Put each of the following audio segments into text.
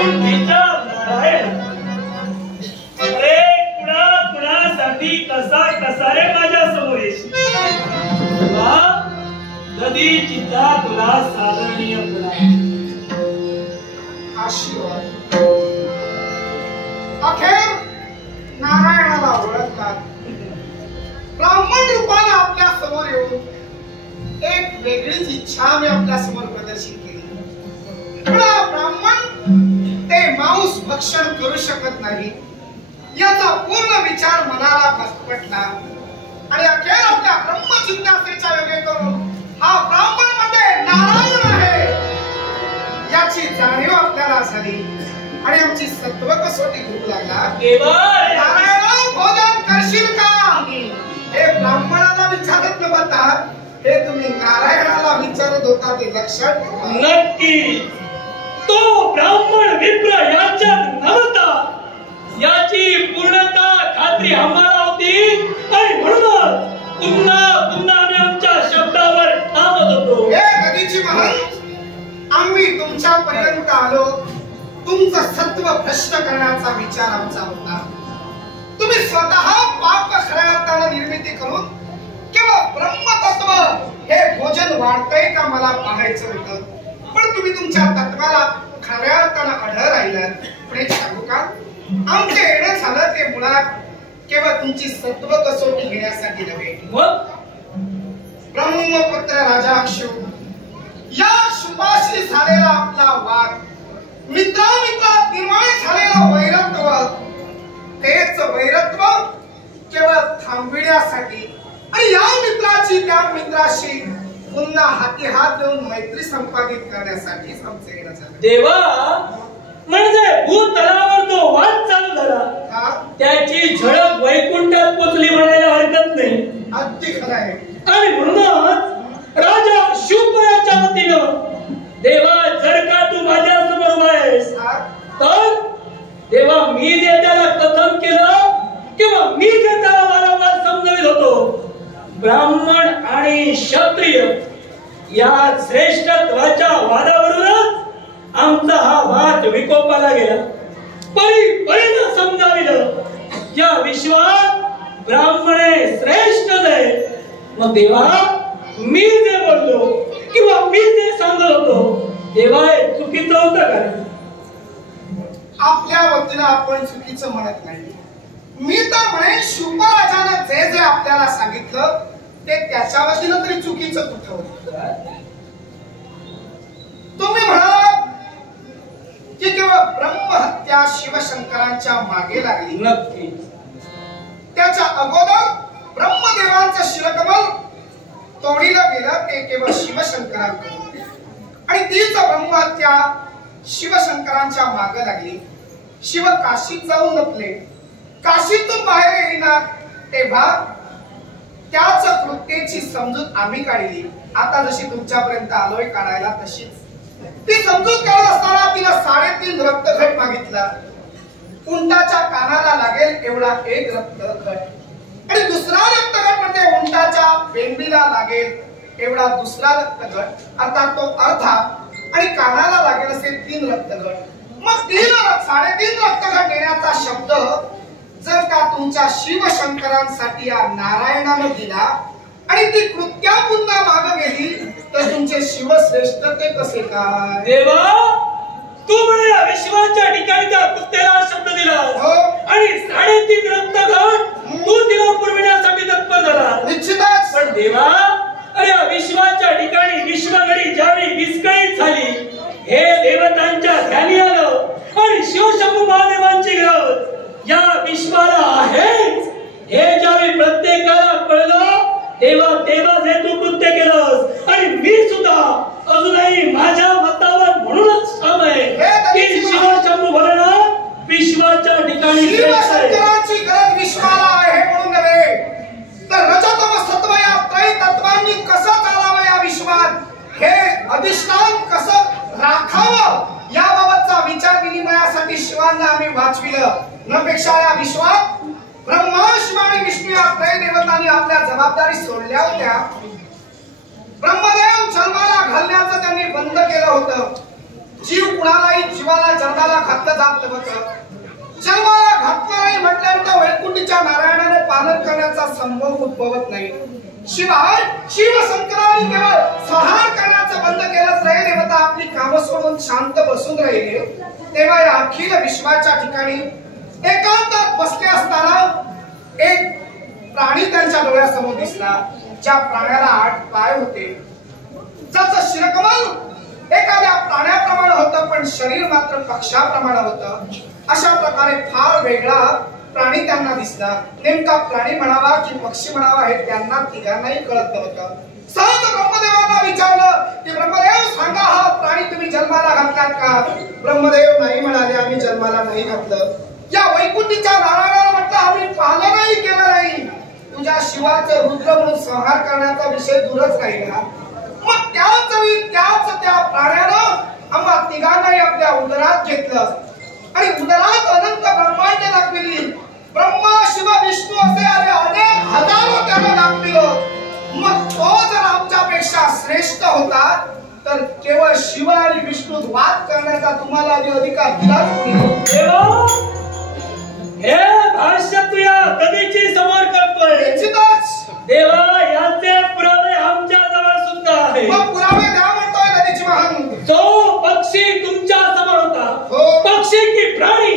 वैकुंठीचा नारायण अरे कुणासाठी कसा रे माझ्या समोर येशील कधी चित्ता तुला साधरणीय आशीर्वाद अखेर नारायणाला ओळखला ब्राह्मण रूपाने आपल्या समोर येऊन एक वेगळीच इच्छा मी आपल्या समोर प्रदर्शित केली। ब्राह्मण ते मांस भक्षण करू शकत नाही याचा पूर्ण विचार मनाला पटला आणि अखेर आपल्या ब्रह्म जिज्ञासेच्या योगे करून हा ब्राह्मण मध्ये नारायण आहे याची जाणीव आपल्याला झाली आणि आमची सत्व कसोटी करू लागला। नारायण भोजन करशील का हे ब्राह्मणाला विचारत नव्हता, हे तुम्ही नारायणाला विचारत होता ते लक्षात ठेवा। नक्की तो ब्राह्मण विप्र याच्यात नव्हता याची पूर्णता खात्री आम्हाला होती आणि म्हणूनच पुन्हा आम्ही आमच्या शब्दावर थांबत होतो। हे कधीची महंत आम्ही तुमच्यापर्यंत आलो तुमचं सत्व भ्रष्ट करण्याचा विचार आमचा होता। तुम्ही स्वतः पाप खऱ्या अर्थाने निर्मिती करून केवळ ब्रह्मतत्व हे भोजन वाढतंय का मला पाहायचं होतं, पण तुम्ही तुमच्या तत्वाला खऱ्या अर्थाने अढळ राहिलात। पुढे सांगू का आमचे येणं झालं ते मुळात केवळ तुमची सत्व कसोटी घेण्यासाठी नव्हे। ब्रह्मपुत्र राजा अक्षु या शुभाशी झालेला आपला वाद मित्रात निर्माण झालेला वैरत्व तेच वैरत्व केवळ थांबविण्यासाठी आणि या मित्राची त्या मित्राशी पुन्हा हाती हात देऊन मैत्री संपादित करण्यासाठी आमचे येणं झालं। देवा म्हणजे भूतलावर जो वाद चालू झाला त्याची झळक वैकुंठात पोचली म्हणायला हरकत नाही। अगदी खरं आहे आणि म्हणूनच राजा शिवपुराच्या वतीनं देवा जर का तू माझ्या समोर उभा आहेस तर देवा मी जे त्याला कथन केलं किंवा मी जे त्याला वारंवार समजवित होतो ब्राह्मण आणि क्षत्रिय या श्रेष्ठत्वाच्या वादावरूनच आमचा हा वाद विकोपाला गेला। परिपरीनं समजाविलं या विश्वात ब्राह्मणे श्रेष्ठ आहे। मग देवा मी जे बोललो किंवा मी जे सांगत होतो देवा चुकीचं होतं का? आपल्या वतीनं आपण चुकीचं म्हणत नाही। मी तर म्हणे शुभराजानं जे आपल्याला सांगितलं ते त्याच्या वतीनं तरी चुकीचं कुठं होतं? तुम्ही म्हणाल की केवळ ब्रह्महत्या शिवशंकरांच्या मागे लागली। नक्की त्याच्या अगोदर ब्रह्मदेवांचं शिरकमल तोडीला गेलं ते केवळ शिवशंकरांकडून आणि तीच ब्रह्महत्या शिवशंकरांच्या मागे लागली। शिव काशीत जाऊन लपले, काशीतून बाहेर येईना तेव्हा त्याच कृत्येची समजूत आम्ही काढली। आता जशी तुमच्यापर्यंत आलोय काढायला तशीच ती समजूत काढत असताना तिला 3.5 रक्तघट मागितला। उंटाच्या कानाला लागेल एवढा एक रक्तघट आणि दुसरा रक्तघट म्हणजे उंटाच्या बेंबीला लागेल एवढा दुसरा रक्तघट अर्थात तो अर्धा आणि कानाला लागेल असे 3 रक्तघट। मग 3.5 रक्तघट देण्याचा शब्द जर का तुमच्या शिवशंकरांसाठी या नारायणानं दिला आणि ती कृत्या पुन्हा मागे गेली तर तुमचे शिवश्रेष्ठ ते कसे काय? देवा तू म्हणे विश्वाच्या ठिकाणी त्या कृत्याला शब्द दिला आणि 3.5 रक्तघट तू तिला पुरविण्यासाठी तत्पर झाला। निश्चितच पण देवा अरे विश्वाच्या ठिकाणी विश्वगडी ज्यावेळी विस्कळीत झाली हे देवतांच्या ध्यानी आलं आणि शिवशंभू महादेवांची गरज या विश्वाला आहेच हे ज्यावेळी प्रत्येकाला कळलं तेव्हा जे तू कृत्य केलंस आणि मी सुद्धा अजूनही माझ्या मतावर म्हणूनच ठाम आहे की शिवशंभू भरणं विश्वाच्या ठिकाणी शिवशंकरांची गरज विश्वाला आहे म्हणून नव्हे तर रजतम सत्व या त्रय तत्वांनी कसं चालावं या विश्वात हे अधिष्ठान कसं राखावं याबाबतचा विचार विनिमयासाठी शिवांना आम्ही वाचविलं। नपेक्षा या विश्वात ब्रह्मा शिव आणि विष्णू या त्रय देवतांनी आपल्या जबाबदारी सोडल्या होत्या। ब्रह्मदेव जन्माला घालण्याचं त्यांनी बंद केलं होतं। जीव कुणालाही जीव शिवाला जन्माला घातलं जात नव्हतं. जन्माला घातलं नाही म्हटल्यानंतर वैकुंठीच्या नारायणाने पालन करण्याचा संभव उद्भवत नाही. शिवाय शिवशंकरांनी केवळ संहार करण्याचं बंद केलं तर देवता आपली कामं सोडून शांत बसून राहिले. तेव्हा या अखिल विश्वाच्या ठिकाणी एकांतात बसले असताना एक प्राणी त्यांच्या डोळ्यासमोर दिसला. ज्या प्राण्याला 8 पाय होते, ज्याचं शिरकमल एखाद्या प्राण्याप्रमाणे होतं पण शरीर मात्र पक्षाप्रमाणे होतं. अशा प्रकारे फार वेगळा प्राणी त्यांना दिसला. नेमका प्राणी म्हणावा की पक्षी म्हणावा हे त्यांना तिघांनाही कळत नव्हतं. सहज ब्रह्मदेवांना विचारलं की ब्रह्मदेव सांगा, हा प्राणी तुम्ही जन्माला घातलात का? ब्रह्मदेव नाही म्हणाले, आम्ही जन्माला नाही घातलं. या वैकुंठीच्या नारायणाला म्हटलं, आम्ही पालनही केलं नाही. तुझ्या शिवाचं रुद्र म्हणून संहार करण्याचा विषय दूरच राहिला. मग त्याच वेळी त्या प्राण्यानं आम्हा तिघांनाही आपल्या उदरात घेतलं आणि उदरात अनंत ब्रह्मांड दाखविली. ब्रह्मा शिव विष्णू असे अनेक हजारो त्याला दाखविलं. मग तो जर आमच्यापेक्षा श्रेष्ठ होता तर केवळ शिव आणि विष्णू वाद करण्याचा तुम्हाला अधिकार दिलाच कोणी? हे भाष्य तू या कधीची समोर करतोय. निश्चितच देवा, याचे पुरावे आमच्या जवळ सुद्धा आहे. मग पुरावे द्या म्हणतोय नदीची महान. जो पक्षी तुमच्या समोर होता, पक्षी की प्राणी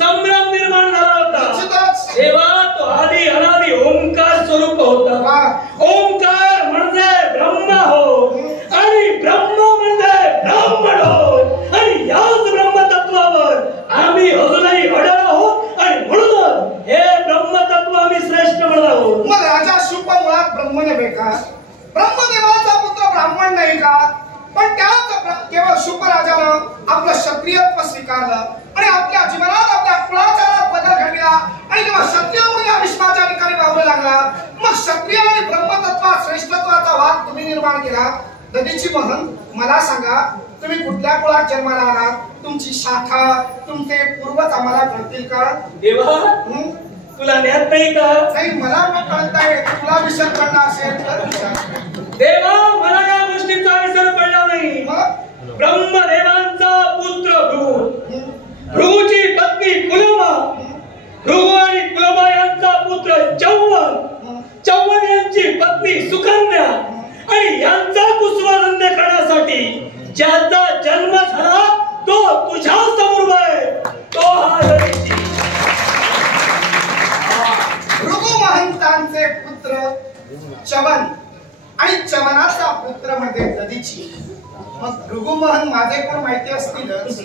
संभ्रम निर्माण झाला होता. देवा, तो आदी अनादी ओंकार स्वरूप होता. ओंकार म्हणजे ब्रह्म हो आणि ब्रह्म म्हणजे ब्राह्मण हो आणि याच ब्रह्मतत्वावर आम्ही अजूनही अडळ आहोत आणि म्हणून हे ब्रह्मतत्व आम्ही श्रेष्ठ म्हणत आहोत. मग राजा शुभ मुळात ब्रह्म नव्हे का? ब्रह्मदेवाचा पुत्र ब्राह्मण नाही का? पण त्याच केवळ शुभ राजानं आपलं क्षत्रियत्व स्वीकारलं आणि आपल्या जीवनात आपल्या कुळाचारात बदल घडला आणि जेव्हा क्षत्रिय म्हणून या विश्वाच्या ठिकाणी वावरू लागला, मग क्षत्रिय आणि ब्रह्मतत्वात श्रेष्ठत्वाचा वाद तुम्ही निर्माण केला. नदीची महन, मला सांगा, तुम्ही कुठल्या कुळात जन्माला आलात? तुमची शाखा, तुमचे पूर्वज आम्हाला कळतील का? देवा, तुला ज्ञात नाही का? नाही, मला कळत आहे. तुला विसर पडला असेल तर देवा, मला या गोष्टीचा विसर पडला नाही. ब्रह्मदेवांचा पुत्र भृगु, भृगुची पत्नी पुलमा, भृगु आणि पुलमा यांचा पुत्र चौवन, चौवन यांची पत्नी सुकन्या आणि यांचा कुसुमानंद करण्यासाठी ज्याचा जन्म झाला तो तुझ्या समोर आहे. तो हा ऋषी. भृगु महंतांचे पुत्र चवन आणि चवनाचा पुत्र म्हणजे दधीची. मग भृगु महंत माझे कोण माहिती असतीलच.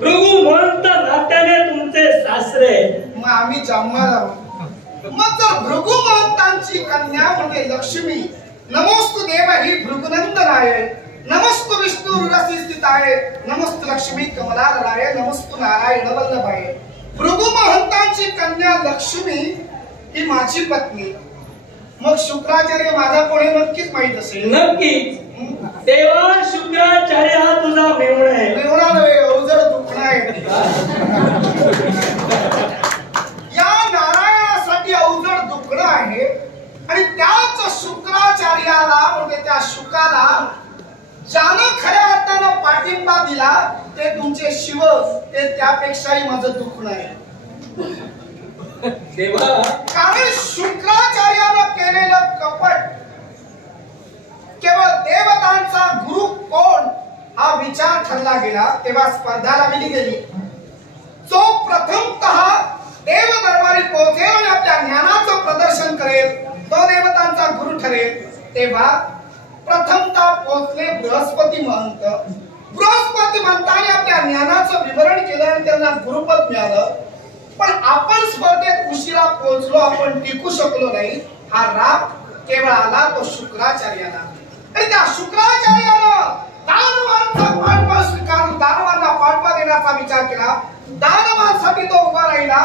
भृगु महंत नात्याने तुमचे सासरे. मग आम्ही जन्माला. मग जर भृगु महंतांची कन्या म्हणजे लक्ष्मी, नमोस्तु देव ही भृगुनंदनाय, नमस्तु विष्णू हृदयी स्थिताय, नमस्तु लक्ष्मी कमलालयाय, नमस्तु नारायण वल्लभाय. भृगु महंतांची कन्या लक्ष्मी ही माझी पत्नी. मग शुक्राचार्य माझा कोणी नक्कीच माहित असेल. नक्कीच. देवा, शुक्राचार्य हा तुझा मेवणा आहे. मेवणा नव्हे, अवजड दुखणा आहे. या नारायणासाठी अवजड दुखणं आहे आणि त्याच शुक्राचार्याला म्हणजे त्या शुकाला ज्यानं खऱ्या अर्थानं पाठिंबा दिला ते तुमचे शिव, ते त्यापेक्षाही माझं दुखणं आहे. देवा, कारण शुक्राचार्यानं केलेलं कपट, केवळ देवतांचा गुरु कोण हा विचार ठरला गेला. तेव्हा स्पर्धा लागली गेली. जो प्रथमतः देव दरबारी पोहोचेल आणि आपल्या ज्ञानाचं प्रदर्शन करेल तो देवतांचा गुरु ठरेल. तेव्हा प्रथमतः पोहोचले बृहस्पती महंत. बृहस्पती महंताने आपल्या ज्ञानाचं विवरण केलं आणि त्यांना गुरुपद मिळालं. पण आपण स्पर्धेत उशिरा पोहोचलो, आपण टिकू शकलो नाही. हा राग केवळ आला तो शुक्राचार्याला. आणि त्या शुक्राचार्यानं दानवांचा पाठबळ स्वीकारून दानवांना पाठबळ देण्याचा विचार केला. दानवांसाठी तो उभा राहिला.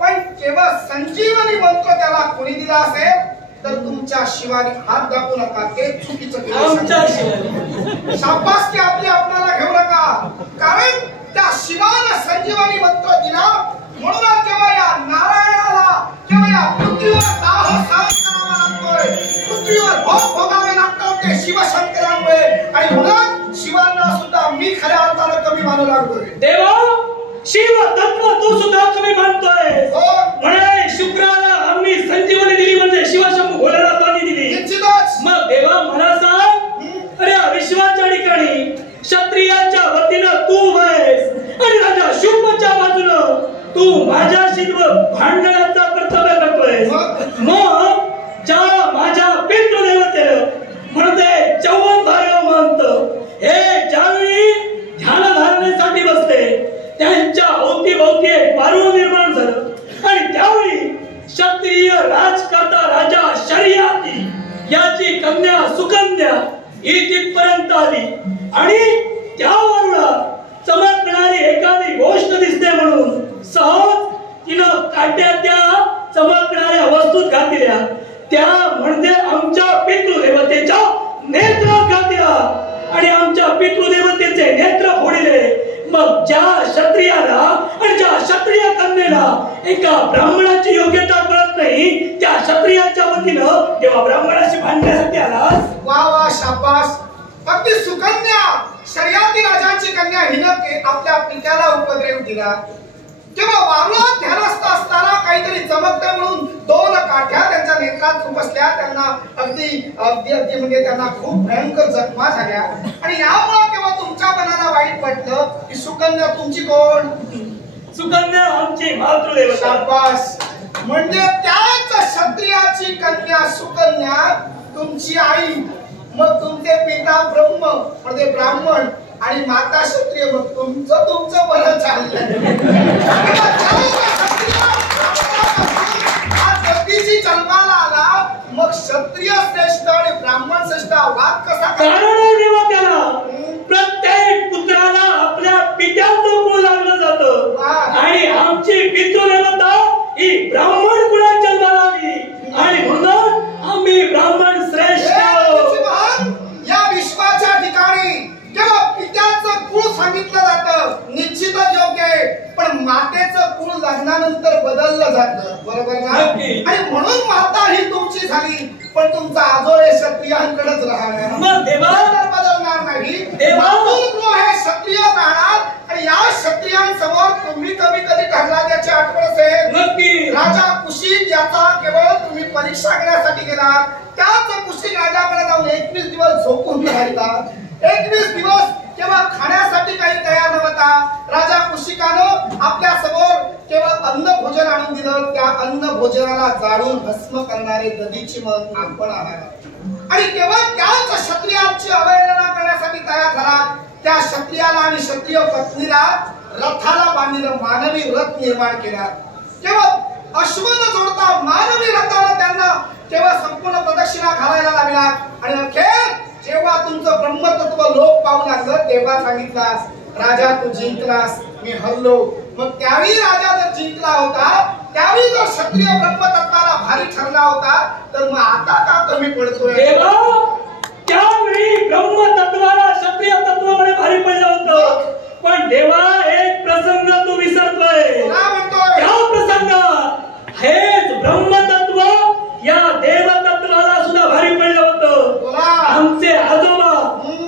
पण केवळ संजीवनी मंत्र त्याला कोणी दिला असेल तर तुमच्या शिवानी हात दाखवू नका, ते चुकीचं केलं. शाबासकी आपली आपल्याला घेऊ नका, कारण त्या शिवानं संजीवनी मंत्र दिला. म्हणून केव्हा या नारायणाला, केव्हा या पृथ्वीवर दाह सहन करावा लागतोय, पृथ्वीवर भोग भोगावे लागतात ते शिवशंकरांमुळे. आणि म्हणून शिवांना सुद्धा मी खऱ्या करतोय देवा शिव तत्व तू सुद्धा कमी मानतोय हो म्हणे शुक्राला आम्ही संजीवनी दिली म्हणजे शिवशंभू भोलेनाथांनी दिली निश्चितच मग देवा मला सांग अरे विश्वाच्या ठिकाणी क्षत्रियांच्या वतीनं तू आहेस आणि राजा शुंभच्या बाजूनं तू माझ्याशी भांडणाचा कर्तव्य करतोय मग ज्या माझ्या पितृदेवतेनं म्हणते चौवन भार्या मानत हे ज्यावेळी ध्यान धारणेसाठी बसले त्यांच्या अवतीभोवती एक वारुळ निर्माण झालं आणि त्यावेळी क्षत्रिय राजकर्ता राजा शर्यती याची कन्या सुकन्या ही तिथपर्यंत आली आणि त्यावरला चमकणारी एखादी गोष्ट दिसते म्हणून सहज तिनं काट्याच्या चमकणाऱ्या वस्तूत घातल्या त्या म्हणजे आमच्या पितृदेवतेच्या नेत्रात घातल्या आणि आमच्या पितृदेवतेचे नेत्र फोडले मग ज्या क्षत्रियाला आणि ज्या क्षत्रिय कन्येला एका ब्राह्मणाची योग्यता कळत नाही त्या क्षत्रियाच्या वतीनं तेव्हा ब्राह्मणाशी भांडण्यासाठी आला वा वा शाबास अगदी सुकन्या शर्यती राजाची कन्या हिने आपल्या पित्याला उपद्रव दिला जेव्हा वारुळात ध्यानस्थ असताना काहीतरी चमकतं म्हणून दोन काठ्या त्यांच्या नेत्रात खुपसल्या त्यांना अगदी म्हणजे त्यांना खूप भयंकर जखमा झाल्या आणि यामुळे केव्हा तुमच्या मनाला वाईट वाटलं की सुकन्या तुमची कोण सुकन्या आमची मातृदेवता शाबास म्हणजे त्याच क्षत्रियाची कन्या सुकन्या तुमची आई मग तुमचे पिता ब्रह्म म्हणजे ब्राह्मण आणि माता क्षत्रिय मग तुमचं बरं चाललंय जगदीशी जन्माला आला मग क्षत्रिय श्रेष्ठ आणि ब्राह्मण श्रेष्ठ वाद कसा कारण देवा त्याला प्रत्येक पुत्राला आपल्या पित्याचं कुळ लागलं जातं आणि आमची पितृदेवता ही ब्राह्मण कुळात जन्माला आली आणि म्हणून आम्ही ब्राह्मण श्रेष्ठ या विश्वाच्या ठिकाणी जेव्हा पित्याचं कुळ सांगितलं जातं निश्चितच योग्य आहे पण मातेचं कुळ लग्नानंतर बदललं जातं बरोबर ना आणि म्हणून माता ही तुमची झाली पण तुमचा आजोळ क्षत्रियांकडेच राहणार बदलणार नाही मातृगृह हे क्षत्रिय राहणार आणि या क्षत्रियांसमोर तुम्ही कधी ठरला त्याची आठवण असेल राजा कुशीक याचा केवळ तुम्ही परीक्षा घेण्यासाठी गेलात त्याच कुशीक राजाकडे जाऊन 21 दिवस झोपून राहिला 21 दिवस केवळ खाण्यासाठी काही तयार नव्हता राजा कुशिकानं आपल्या समोर केवळ अन्न भोजन आणून दिलं त्या अन्न भोजनाला जाळून भस्म करणारे दधीची मन आपण आहात आणि केवळ त्याच क्षत्रियांची अवहेलना करण्यासाठी तयार झाला त्या क्षत्रियाला आणि क्षत्रिय पत्नीला रथाला बांधलेलं मानवी रथ निर्माण केला केवळ अश्वन जोडता मानवी रथाला त्यांना केवळ संपूर्ण प्रदक्षिणा घालायला लागला आणि अखेर जेव्हा तुमचं ब्रह्मतत्व लोक पाहू लागलं तेव्हा सांगितलास राजा तू जिंकलास मी हरलो मग त्यावेळी राजा जर जिंकला होता त्यावेळी जर क्षत्रिय ब्रह्मतत्वाला भारी ठरला होता तर मग आता का कमी पडतोय देवा त्यावेळी ब्रह्मतत्वाला क्षत्रिय तत्वामुळे भारी पडलं होतं पण देवा एक प्रसंग तू विसरतोय त्या प्रसंगात हेच ब्रह्मतत्व या देवतत्वाला सुद्धा भारी पडलं होतं आमचे आजोबा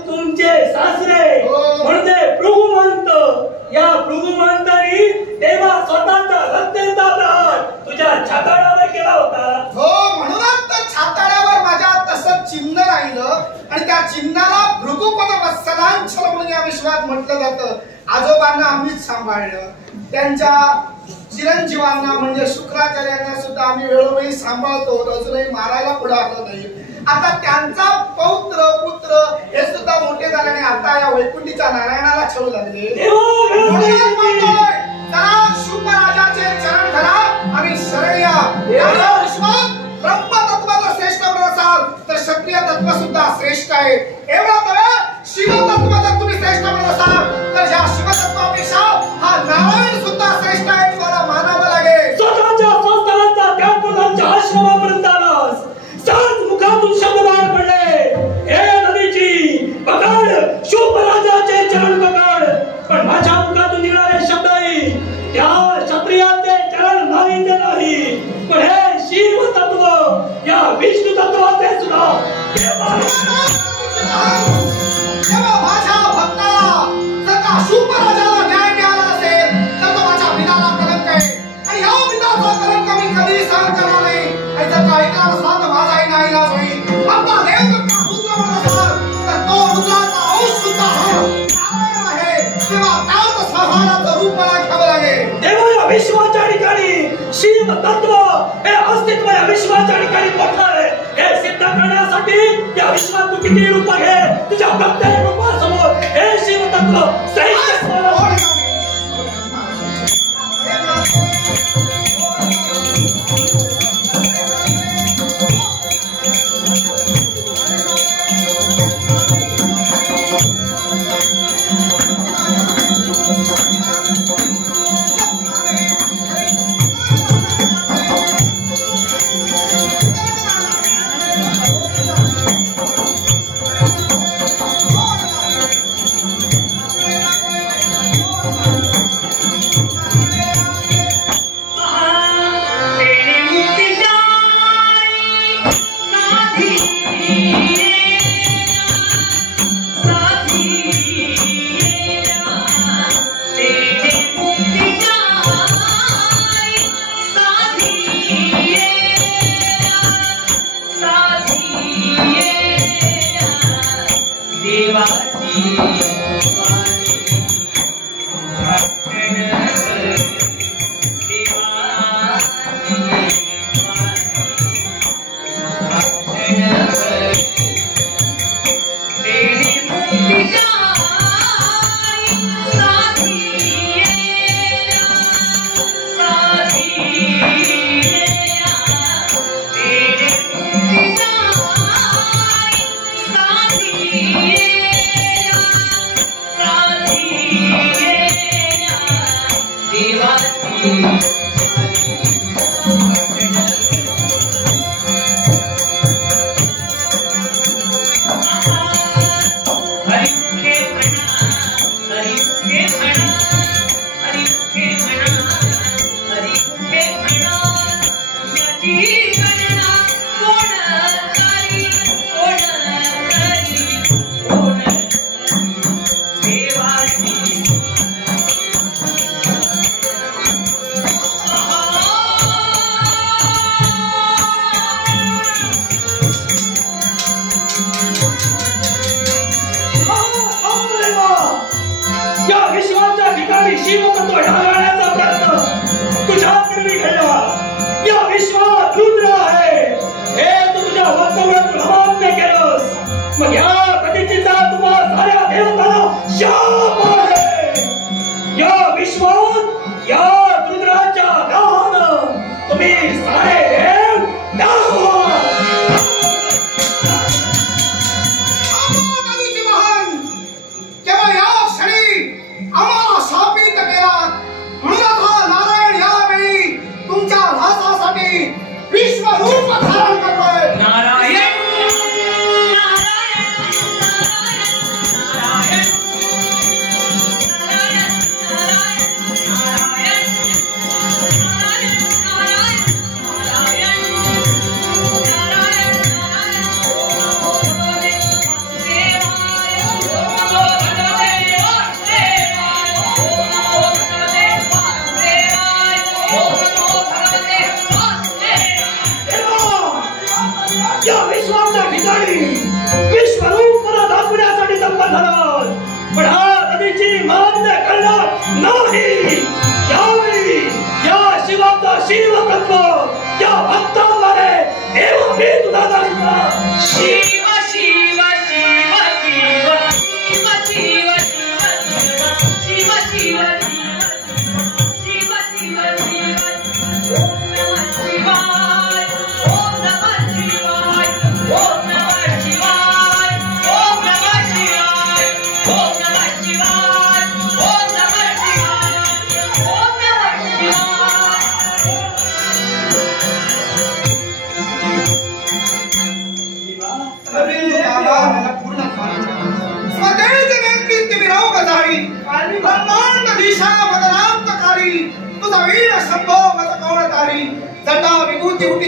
तुमचे सासरे म्हणजे भृगुमंत या भृगुमंतांनी देवा स्वतःचा रक्ताचा प्रहार तुझ्या छाताडावर केला होता हो म्हणूनच तर छाताड्यावर माझ्या तसं चिन्ह राहिलं आणि त्या चिन्हाला भृगुपद वत्सलांचल म्हणून या विश्वात म्हटलं जातं आजोबांना आम्हीच सांभाळलं त्यांच्या चिरंजीवांना म्हणजे शुक्राचार्यांना सुद्धा आम्ही वेळोवेळी सांभाळतो अजूनही मारायला पुढे आलो नाही आता त्यांचा पौत्र पुत्र हे सुद्धा मोठे झाल्याने आता या वैकुंठीच्या नारायणाला छळू लागले शुभराजाचे चरण धरा आणि शरण या विश्वात ब्रह्मतत्वाचा श्रेष्ठ असाल तर क्षत्रिय तत्व सुद्धा श्रेष्ठ आहे एवढा तर शिवतत्व जर तुम्ही श्रेष्ठ असाल तर या शिवतत्वापेक्षा हा नारायण सुद्धा श्रेष्ठ आहे तुम्हाला मानावं लागेल स्वतःच्या संस्थानांचा त्याग करून आमच्या आश्रमापर्यंत आलास सात मुखातून शब्द बाहेर पडले हे नदीची पकड शुभराजाचे चरण पकड पण माझ्या मुखातून निघणारे शब्दही त्या क्षत्रियाचे चरण नाविन्य नाही पण हे शिव तत्व या विष्णू तत्वाचे सुद्धा महाराज रूप मला घ्यावं लागेल. देवा या विश्वाच्या ठिकाणी शिव तत्व हे अस्तित्व या विश्वाच्या ठिकाणी मोठं आहे. हे सिद्ध करण्यासाठी या विश्वात तू किती रूप घे, तुझ्या प्रत्येक रूपासमोर हे शिव तत्व श्रेष्ठ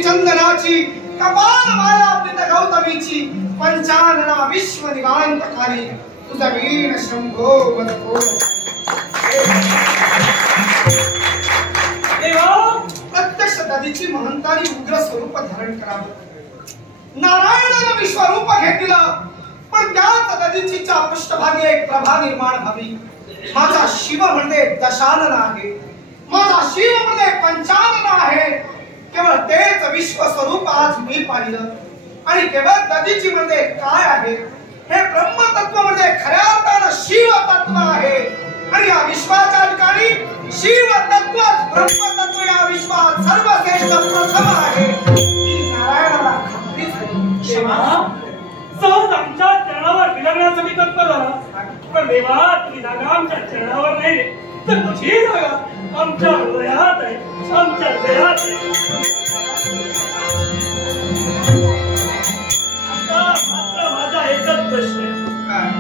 चंदनाची कपाल माला गौतमीची पंचानना विश्व निवांतकारी तुझा वीण शंभो मदको. देवा प्रत्यक्ष दधीची महंतानी उग्र स्वरूप धारण करावं. नारायणानं विश्वरूप घेतलं पण त्याच दधीचीच्या पृष्ठभागी एक प्रभा निर्माण व्हावी. माझा शिव म्हणजे दशानन आहे, माझा शिव म्हणजे पंचानन आहे. केवळ तेच विश्वस्वरूप आज मी पाहिलं. आणि केवळ दधीची म्हणजे काय आहे, हे ब्रह्मतत्व म्हणजे खऱ्या अर्थानं शिव तत्व आहे. आणि या विश्वाच्या ठिकाणी शिव तत्वच ब्रह्मतत्व या विश्वात सर्वश्रेष्ठ प्रथम आहे. नारायणाला खात्री झाली. सहज आमच्या चरणावर विलगण्यासाठी तत्पर झाला, पण देवा तुझी जागा आमच्या चरणावर नाही तर तुझी जागा आमच्या हृदयात आहे, आमच्या हृदयात आहे. आता मात्र माझा एकच प्रश्न आहे,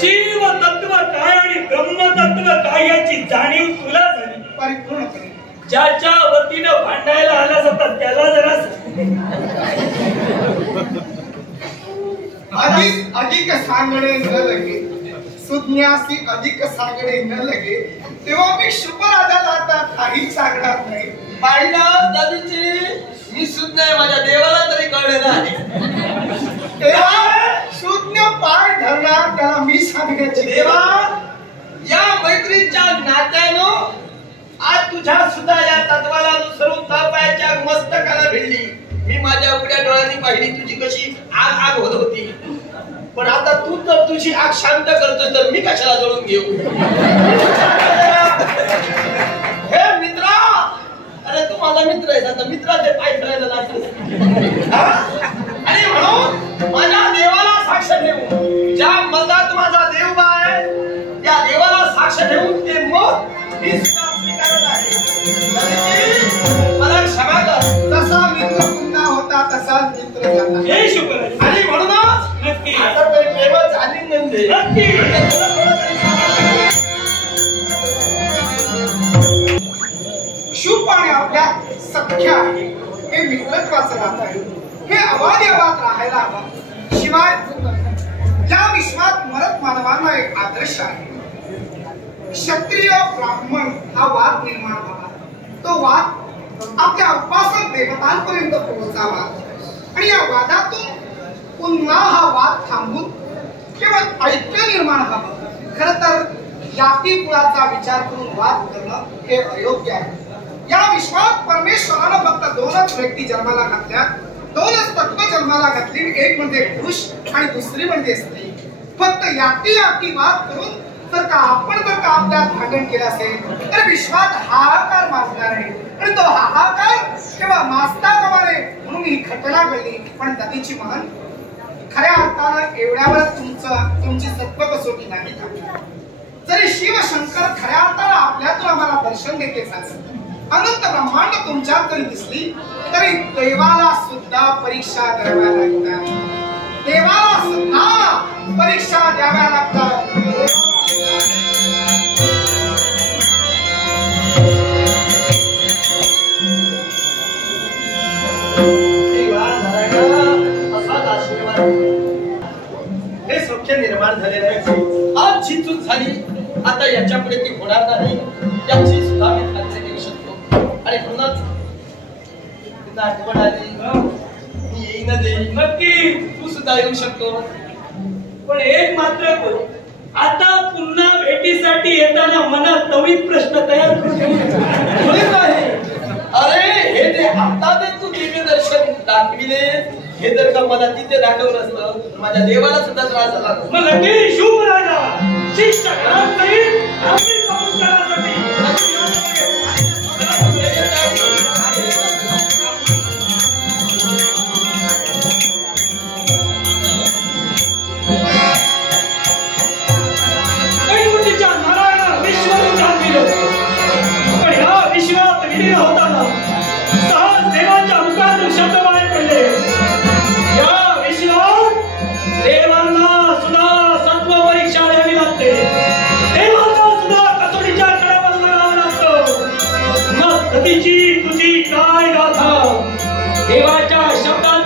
शिव तत्व काय आणि ब्रह्म तत्व काय याची जाणीव तुला झाली परिपूर्णपणे. ज्याच्या वतीनं भांडायला आला जातात त्याला जरा अधिक सांगणे न लगे, सुज्ञासी अधिक सांगणे न लगे, तेव्हा मी शुभराजाला आता काही सांगणार नाही. पाहिलं दादूची, मी सुज्ञ आहे, माझ्या देवाला तरी कळलेलं आहे. शून्य पाय धरणार त्याला मी सांगण्याची. देवा, या मैत्रीच्या नात्यानं आज तुझ्या सुद्धा या तत्वाला अनुसरून तळपायाच्या मस्तकाला भिडली. मी माझ्या उघड्या डोळ्यांनी पाहिली तुझी कशी आग आग होत होती. पण आता तू तर तुझी आग शांत करतोय तर मी कशाला जळून घेऊ. हे मित्रा, अरे तू माझा मित्र आहेस, आता मित्राचे पाय धरायला लागतो. आणि म्हणून माझ्या देवाला साक्ष ठेवून, ज्या मतात माझा देव आहे त्या देवाला साक्ष ठेवून ते मत मी स्वीकारत आहे. मला क्षमा कर. जसा मित्र पुन्हा होता तसाच मित्र झाला. हे शुभ. आणि म्हणूनच नक्की आता तरी प्रेम झाली म्हणजे नक्की शुभ आणि आपल्या सख्या आहे, हे मित्रत्वाचं नातं आहे. हे अवादेवात राहायला हवं. शिवाय या विश्वात मरत मानवांना एक आदर्श आहे. क्षत्रिय ब्राह्मण हा वाद निर्माण व्हावा. तो वाद आपल्या उपासक देवतांपर्यंत पोहोचावा. आणि या वादातून पुन्हा हा वाद थांबून केवळ ऐक्य निर्माण व्हावं. खर तर जाती कुळाचा विचार करून वाद करणं हे अयोग्य आहे. या विश्वात परमेश्वरानं फक्त दोनच व्यक्ती जन्माला घातल्या, दोनच तत्व जन्माला घातली. एक म्हणजे पुरुष आणि दुसरी म्हणजे स्त्री. फक्त याती वाद करून जर का आपल्यात भांडण केलं असेल तर विश्वात हाहाकार माजणार आहे. आणि तो हाहाकार केवळ माजता कामा नये म्हणून ही घटना घडली. पण दधीची महन खऱ्या अर्थानं एवढ्यावर तुमची सत्व कसोटी नाही झाली. जरी शिव शंकर खऱ्या अर्थानं आपल्यातून आम्हाला दर्शन देते सांगत, अनंत ब्रह्मांड तुमच्यात जरी दिसली तरी देवाला सुद्धा परीक्षा द्याव्या लागतात. देवाला सुद्धा परीक्षा द्याव्या लागतात. हे सौख्य निर्माण झालेलं आहे. आज जी चूक झाली आता याच्या पुढे ती होणार नाही याची सुद्धा मी खात्री देऊ शकतो. आणि म्हणूनच तिला आठवण आली मी येईन देईन. नक्की तू सुद्धा येऊ शकतो. पण एक मात्र करू, आता पुन्हा भेटीसाठी येताना मनात नवीन प्रश्न तयार करून आहे. अरे हे जे आता ते तू दिव्य दर्शन दाखविले हे जर का मला तिथे दाखवलं असतं माझ्या देवाला सुद्धा त्रास झाला. मग नक्की शुभ राजा शिष्य घरात जाईल आम्ही पाहुणचारासाठी. कैकुंठीच्या नारायण विश्वरूपात गेलो, पण या विश्वात विलीन होताना सहज देवाच्या मुखातून शब्द बाहेर पडले. या विश्वात देवांना सुद्धा सत्व परीक्षा द्यावी लागते. देवांना सुद्धा कसोटीच्या कड्यावर लागावं लागतं. मग दधीची तुझी काय गाथा. देवाच्या शब्दाला